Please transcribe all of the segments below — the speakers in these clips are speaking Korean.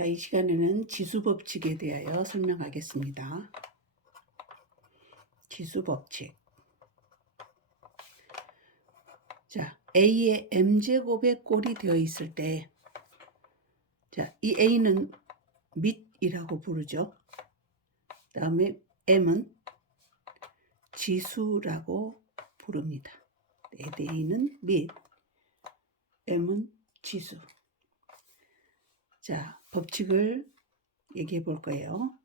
자, 이 시간에는 지수법칙에 대하여 설명하겠습니다. 지수법칙. 자, A의 M제곱의 꼴이 되어 있을 때, 자, 이 A는 밑이라고 부르죠. 그 다음에 M은 지수라고 부릅니다. A는 밑, M은 지수. 자, 법칙을 얘기해 볼 거예요.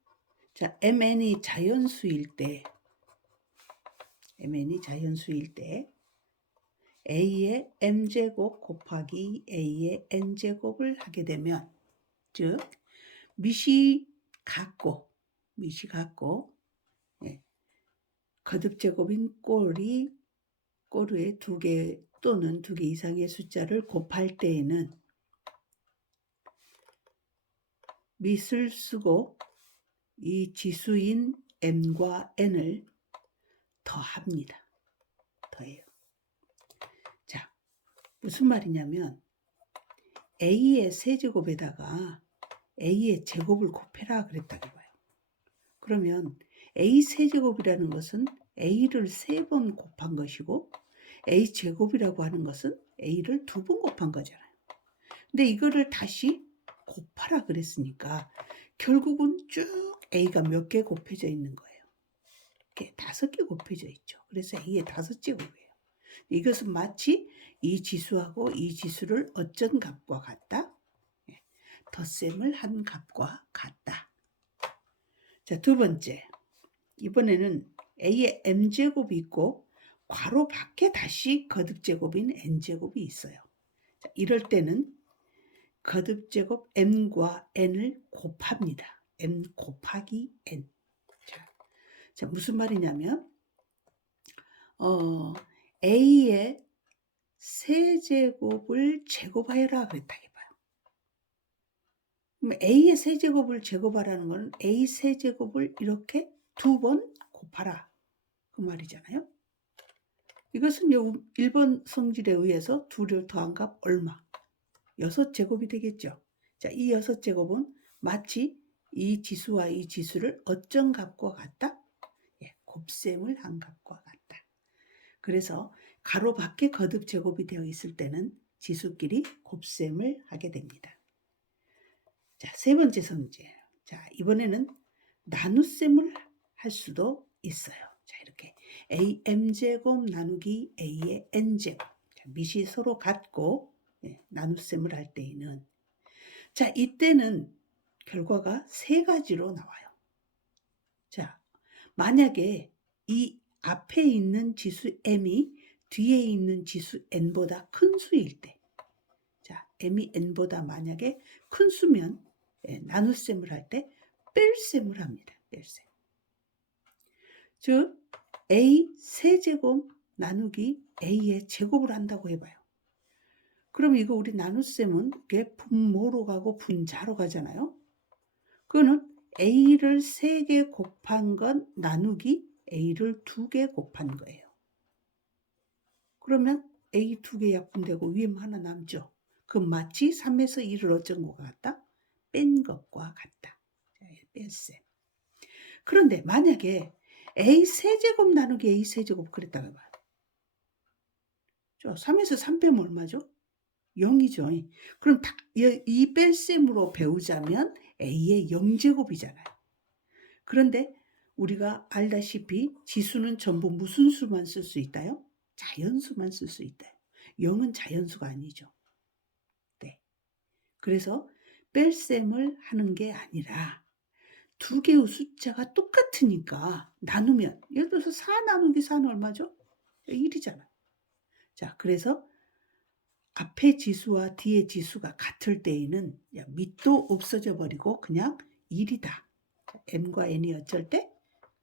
자, MN이 자연수일 때, A의 M제곱 곱하기 A의 N제곱을 하게 되면, 즉 밑이 같고 거듭제곱인 꼴의 두 개 또는 두 개 이상의 숫자를 곱할 때에는 밑을 쓰고 이 지수인 m과 n을 더합니다. 더해요. 자, 무슨 말이냐면 a의 세제곱에다가 a의 제곱을 곱해라 그랬다고 봐요. 그러면 a 세제곱이라는 것은 a를 3번 곱한 것이고 a 제곱이라고 하는 것은 a를 2번 곱한 거잖아요. 근데 이거를 다시 곱하라 그랬으니까 결국은 쭉 a가 몇 개 곱해져 있는 거예요. 이렇게 5개 곱해져 있죠. 그래서 a의 5제곱이에요. 이것은 마치 이 지수하고 이 지수를 어쩐 값과 같다? 덧셈을 한 값과 같다. 자, 두 번째. 이번에는 a의 m제곱이 있고 괄호 밖에 다시 거듭제곱인 n제곱이 있어요. 자, 이럴 때는 거듭제곱 m과 n을 곱합니다. m 곱하기 n. 자, 무슨 말이냐면 a의 세제곱을 제곱하여라 그랬다 해봐요. 그럼 a의 세제곱을 제곱하라는 건 a 세제곱을 이렇게 2번 곱하라 그 말이잖아요. 이것은 1번 성질에 의해서 2를 더한 값 얼마? 6제곱이 되겠죠. 자, 이 6제곱은 마치 이 지수와 이 지수를 어쩐 값과 같다? 곱셈을 한 값과 같다. 그래서 가로 밖에 거듭 제곱이 되어 있을 때는 지수끼리 곱셈을 하게 됩니다. 자, 세 번째 성질. 자, 이번에는 나눗셈을 할 수도 있어요. 자, 이렇게 am제곱 나누기 a의 n제곱. 자, 밑이 서로 같고 나눗셈을 할 때에는, 자, 이때는 결과가 3가지로 나와요. 자, 만약에 이 앞에 있는 지수 m이 뒤에 있는 지수 n보다 큰 수일 때, 자, m이 n보다 만약에 큰 수면 나눗셈을 할 때 뺄셈을 합니다. 뺄셈. 즉 a 세제곱 나누기 a의 제곱을 한다고 해봐요. 그럼 이거 우리 나눗셈은 이게 분모로 가고 분자로 가잖아요. 그거는 a를 3개 곱한 건 나누기 a를 2개 곱한 거예요. 그러면 a 2개 약분되고 위에 하나 남죠. 그럼 마치 3에서 2를 어쩐 것과 같다? 뺀 것과 같다. 뺄셈. 그런데 만약에 a 세제곱 나누기 a 세제곱 그랬다가 봐요. 3에서 3 빼면 얼마죠? 0이죠. 그럼 이 뺄셈으로 배우자면 a의 0제곱이잖아요. 그런데 우리가 알다시피 지수는 전부 무슨 수만 쓸 수 있다요? 자연수만 쓸 수 있다요. 0은 자연수가 아니죠. 네. 그래서 뺄셈을 하는 게 아니라 2개의 숫자가 똑같으니까 나누면, 예를 들어서 4 나누기 4는 얼마죠? 1이잖아. 자, 그래서 앞에 지수와 뒤에 지수가 같을 때에는 밑도 없어져 버리고 그냥 1이다. m과 n이 어쩔 때?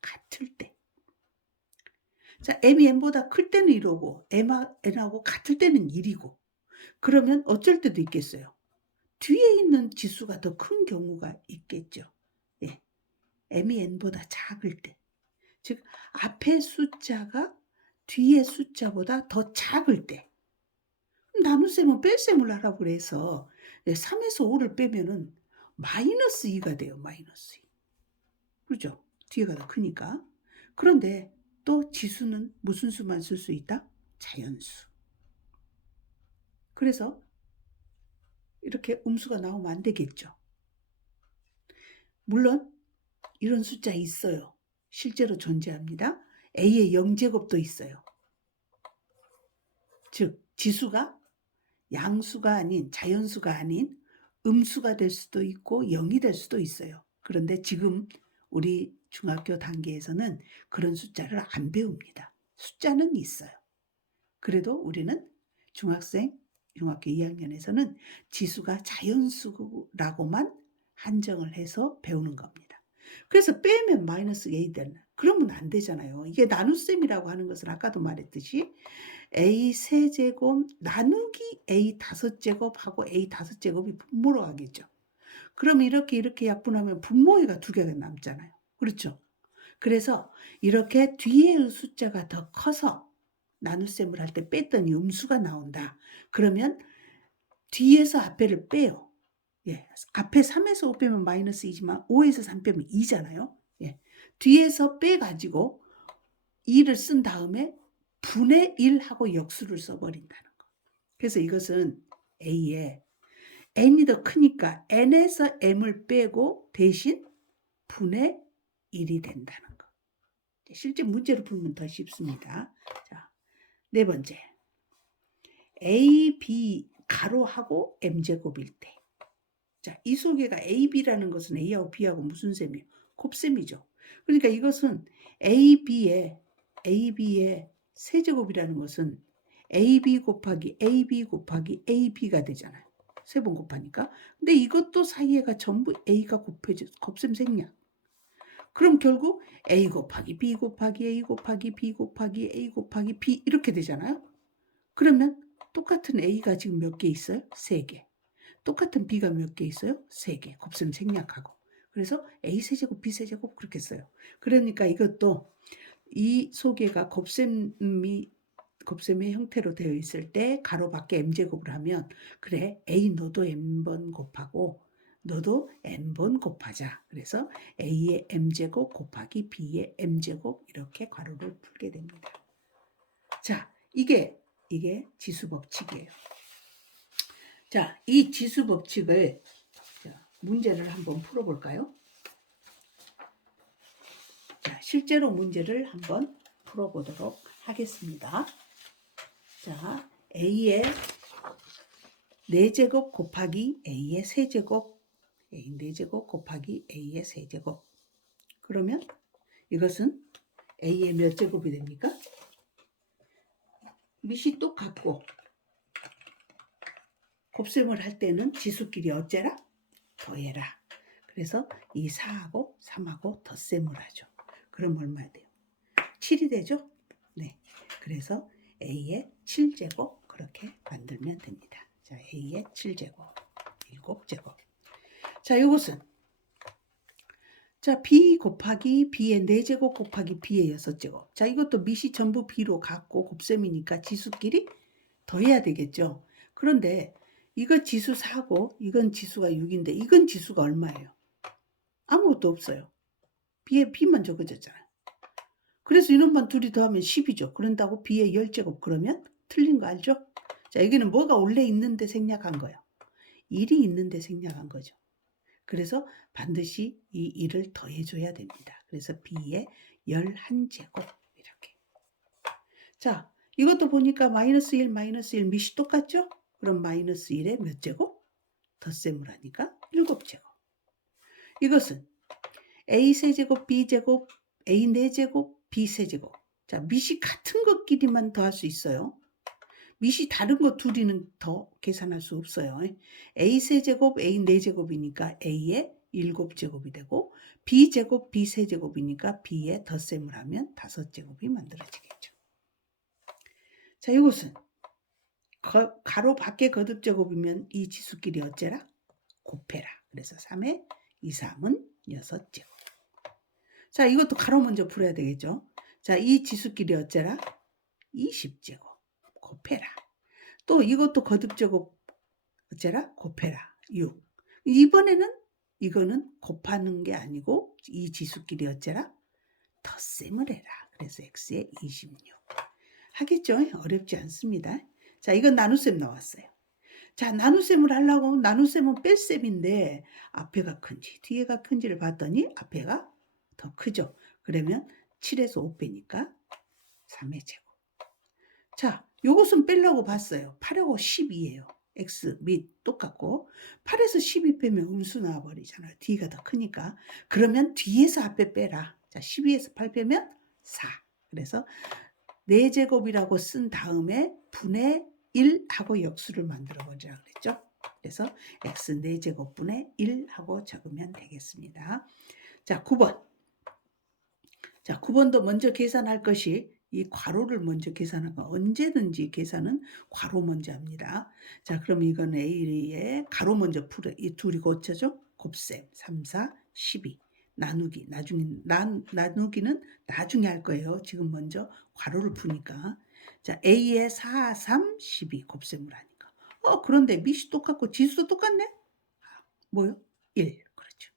같을 때. 자, m이 n보다 클 때는 1이고 n하고 같을 때는 1이고, 그러면 어쩔 때도 있겠어요. 뒤에 있는 지수가 더 큰 경우가 있겠죠. m이 n보다 작을 때. 즉 앞에 숫자가 뒤에 숫자보다 더 작을 때. 나눗셈은 뺄셈을 하라고 그래서 3에서 5를 빼면은 마이너스 2가 돼요. 마이너스 2. 그렇죠? 뒤에가 더 크니까. 그런데 또 지수는 무슨 수만 쓸 수 있다? 자연수. 그래서 이렇게 음수가 나오면 안 되겠죠. 물론 이런 숫자 있어요. 실제로 존재합니다. A의 0제곱도 있어요. 즉 지수가 양수가 아닌 자연수가 아닌 음수가 될 수도 있고 0이 될 수도 있어요. 그런데 지금 우리 중학교 단계에서는 그런 숫자를 안 배웁니다. 숫자는 있어요. 그래도 우리는 중학교 2학년에서는 지수가 자연수라고만 한정을 해서 배우는 겁니다. 그래서 빼면 마이너스 A 되는, 그러면 안 되잖아요. 이게 나눗셈이라고 하는 것은 아까도 말했듯이 A 세제곱 나누기 A 5제곱하고 A 5제곱이 분모로 하겠죠. 그럼 이렇게 약분하면 분모의가 2개가 남잖아요. 그렇죠? 그래서 이렇게 뒤에의 숫자가 더 커서 나눗셈을 할 때 뺐더니 음수가 나온다. 그러면 뒤에서 앞에를 빼요. 예, 앞에 3에서 5 빼면 마이너스 2지만 5에서 3 빼면 2잖아요. 예, 뒤에서 빼가지고 2를 쓴 다음에 분의 1하고 역수를 써버린다는 거. 그래서 이것은 A에 n이 더 크니까 n에서 m을 빼고 대신 분의 1이 된다는 거. 실제 문제로 풀면 더 쉽습니다. 자, 네 번째. A, B 가로하고 m제곱일 때. 자, 이 소개가 A, B라는 것은 A하고 B하고 무슨 셈이에요? 곱셈이죠. 그러니까 이것은 AB의 세제곱이라는 것은 AB 곱하기 AB 곱하기 AB가 되잖아요. 세 번 곱하니까. 근데 이것도 사이에가 전부 A가 곱셈 생략. 그럼 결국 A 곱하기 B 곱하기 A 곱하기 B 곱하기 A 곱하기 B 이렇게 되잖아요. 그러면 똑같은 A가 지금 몇 개 있어요? 3개. 똑같은 B가 몇 개 있어요? 3개. 곱셈 생략하고. 그래서 A 세제곱, B 세제곱 그렇게 써요. 그러니까 이것도 이 소개가 곱셈의 형태로 되어 있을 때 가로 밖에 m제곱을 하면 그래 A 너도 n번 곱하고 너도 n번 곱하자. 그래서 A의 m제곱 곱하기 B의 m제곱 이렇게 괄호를 풀게 됩니다. 자, 이게 지수 법칙이에요. 자, 이 지수 법칙을 문제를 한번 풀어볼까요? 자, 실제로 문제를 한번 풀어보도록 하겠습니다. 자, A의 4제곱 곱하기 A의 세제곱, A 4제곱 곱하기 A의 세제곱. 그러면 이것은 A의 몇 제곱이 됩니까? 밑이 똑같고 곱셈을 할 때는 지수끼리 어째라? 더해라. 그래서 이 4하고 3하고 덧셈을 하죠. 그럼 얼마 돼요? 7이 되죠? 네. 그래서 A의 7제곱 그렇게 만들면 됩니다. 자, A의 7제곱, 7제곱. 자, 이것은 자, B 곱하기 B의 4제곱 곱하기 B의 6제곱. 자, 이것도 밑이 전부 B로 갖고 곱셈이니까 지수끼리 더해야 되겠죠. 그런데 이거 지수 4고 이건 지수가 6인데 이건 지수가 얼마예요? 아무것도 없어요. B에 B만 적어졌잖아요. 그래서 이놈만 둘이 더하면 10이죠. 그런다고 B의 10제곱 그러면 틀린 거 알죠? 자, 여기는 뭐가 원래 있는데 생략한 거예요. 1이 있는데 생략한 거죠. 그래서 반드시 이 1을 더해줘야 됩니다. 그래서 B의 11제곱 이렇게. 자, 이것도 보니까 마이너스 1, 마이너스 1 밑이 똑같죠? 그럼 마이너스 1에 몇 제곱? 덧셈을 하니까 7제곱. 이것은 A 세제곱, B 제곱, A 4제곱, B 세제곱. 자, 밑이 같은 것끼리만 더할 수 있어요. 밑이 다른 것 둘이는 더 계산할 수 없어요. A 세제곱, A 4제곱이니까 A의 7제곱이 되고 B제곱, B 세제곱이니까 B의 덧셈을 하면 5제곱이 만들어지겠죠. 자, 이것은 가로 밖에 거듭제곱이면 이 지수끼리 어째라? 곱해라. 그래서 3에 2, 3은 6제곱. 자, 이것도 가로 먼저 풀어야 되겠죠. 자, 이 지수끼리 어째라? 20제곱. 곱해라. 또 이것도 거듭제곱 어째라? 곱해라. 6. 이번에는 이거는 곱하는 게 아니고 이 지수끼리 어째라? 덧셈을 해라. 그래서 x에 26. 하겠죠? 어렵지 않습니다. 자, 이건 나눗셈 나왔어요. 자, 나눗셈을 하려고 나눗셈은 뺄셈인데 앞에가 큰지 뒤에가 큰지를 봤더니 앞에가 더 크죠. 그러면 7에서 5 빼니까 3의 제곱. 자, 요것은 빼려고 봤어요. 8하고 12예요. x 및 똑같고 8에서 12 빼면 음수 나와버리잖아요. 뒤가 더 크니까. 그러면 뒤에서 앞에 빼라. 자, 12에서 8 빼면 4. 그래서 4제곱이라고 쓴 다음에 분의 1 하고 역수를 만들어 보자 그랬죠. 그래서 x 4제곱 분의 1 하고 적으면 되겠습니다. 자, 9번. 자, 9번도 먼저 계산할 것이 이 괄호를 먼저 계산하고 언제든지 계산은 괄호 먼저 합니다. 자, 그럼 이건 A에 가로 먼저 풀어. 이 둘이 고쳐죠. 곱셈 3, 4, 12. 나누기. 나누기는 나중에 할 거예요. 지금 먼저 괄호를 푸니까. 자, A에 4, 3, 12 곱셈을 하니까. 그런데 밑이 똑같고 지수도 똑같네? 뭐요? 1. 그렇죠.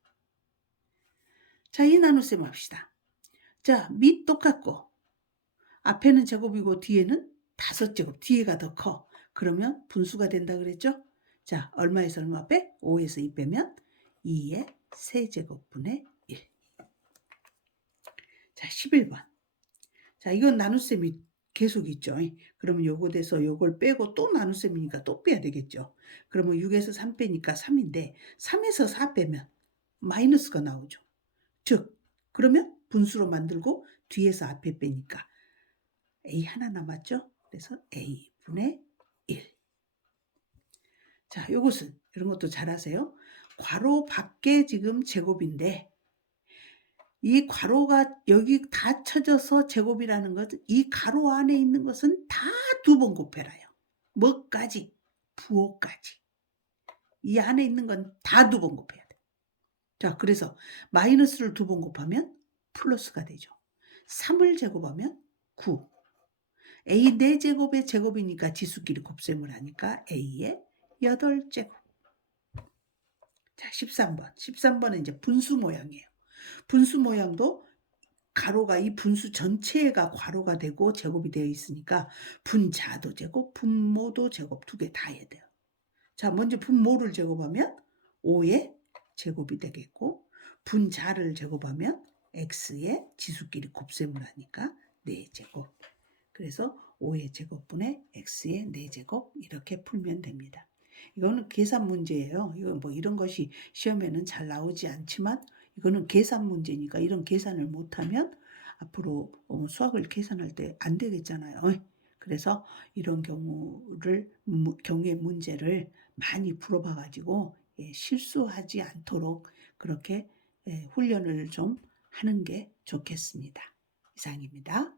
자, 이 나눗셈 합시다. 자, 밑 똑같고 앞에는 제곱이고 뒤에는 5제곱. 뒤에가 더 커. 그러면 분수가 된다 그랬죠? 자, 얼마에서 얼마 빼? 5에서 2 빼면 2의 세제곱분의 1. 자, 11번. 자, 이건 나눗셈이 계속 있죠. 그러면 요거 돼서 요걸 빼고 또 나눗셈이니까 또 빼야 되겠죠. 그러면 6에서 3 빼니까 3인데 3에서 4 빼면 마이너스가 나오죠. 즉, 그러면 분수로 만들고 뒤에서 앞에 빼니까 A 하나 남았죠? 그래서 A분의 1. 자, 요것은 이런 것도 잘 하세요. 괄호 밖에 지금 제곱인데 이 괄호가 여기 다 쳐져서 제곱이라는 것은 이 가로 안에 있는 것은 다 2번 곱해라요. 뭐까지? 부호까지. 이 안에 있는 건 다 2번 곱해야 돼. 자, 그래서 마이너스를 2번 곱하면 플러스가 되죠. 3을 제곱하면 9. A 4제곱의 제곱이니까 지수끼리 곱셈을 하니까 A의 8제곱. 자, 13번. 13번은 이제 분수 모양이에요. 분수 모양도 가로가 이 분수 전체가 괄호가 되고 제곱이 되어 있으니까 분자도 제곱, 분모도 제곱 2개 다 해야 돼요. 자, 먼저 분모를 제곱하면 5의 제곱이 되겠고 분자를 제곱하면 x의 지수끼리 곱셈을 하니까 4제곱. 그래서 5의 제곱분의 x의 4제곱 이렇게 풀면 됩니다. 이거는 계산 문제예요. 이건 뭐 이런 것이 시험에는 잘 나오지 않지만 이거는 계산 문제니까 이런 계산을 못하면 앞으로 수학을 계산할 때 안 되겠잖아요. 그래서 이런 경우의 문제를 많이 풀어봐 가지고 실수하지 않도록 그렇게 훈련을 좀 하는 게 좋겠습니다. 이상입니다.